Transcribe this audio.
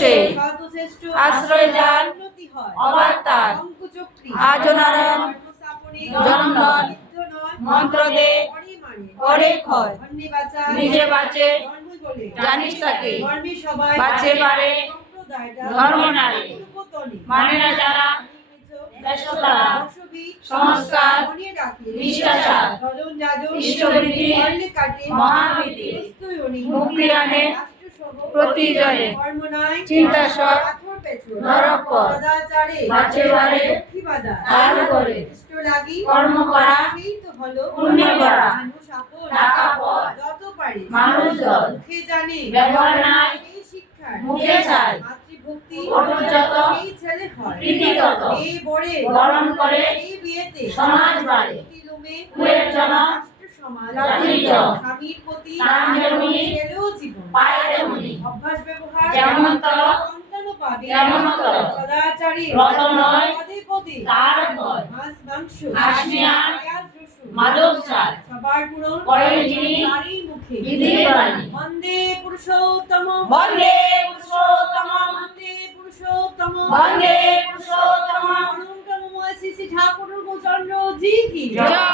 সে শতশ্রেষ্ঠ আশ্রয় যার উন্নতি হয় অবাক তার অঙ্কুচক্রী আজনারায়ণ স্থাপনে জনমন মন্ত্র দে করে ক্ষয় অন্যে বাঁচা নিজে বাঁচে ধর্মই বলে জানিস তাকে ধর্মে সবাই বাঁচে পারে সম্প্রদায়টা ধর্ম নারী রূপতলে মানে না যারা ব্যস্ততারা সংস্কার মনে রাখে নিষ্ঠাচার স্বজন যাজন ইষ্টবৃদ্ধি করলে কাটে মহাবীতি বস্তুয়নি মুক্তি আনে রাষ্ট্রসহ প্রতিজনে কর্ম নাই চিন্তাসর পাথর পেছর নরকর সদাচারে বাঁচে বারে লক্ষ্মী বাধা তার করে ইষ্ট লাগি কর্ম করা সেই তো হলো পুণ্য করা মানুষ আপন টাকা পর যত পারে মানুষ দল মুখে জানে ব্যবহার নাই এই শিক্ষার মুখে চায় মাতৃভক্তি অটুট যত সেই ছেলে হয় প্রীতি তত এই বড়ে বরণ করে এই বিয়েতে সমাজ বাড়ে তিলুমে কুয়ের জনক রাষ্ট্র সমাজ জাতির জন স্বামীর প্রতি তার যেমনি ছেলেও জীবন পায় তেমনি অভ্যাস ব্যবহার যেমন তর সন্তানও পাবে তেমন তর সদাচারী রত নয় পদে পদে তার ভয় মাছ মাংস কাশ্মীর পেঁয়াজ রসুন মাদক চাল সবার পূরণ করেন যিনি তারই মুখে বিধির বাণী বন্দে পুরুষোত্তম বন্দে পুরুষোত্তম বন্দে পুরুষোত্তম বন্দে পুরুষোত্তম অনন্তমময় শ্রী শ্রী ঠাকুর গোচন্দ্র জি কি জয়।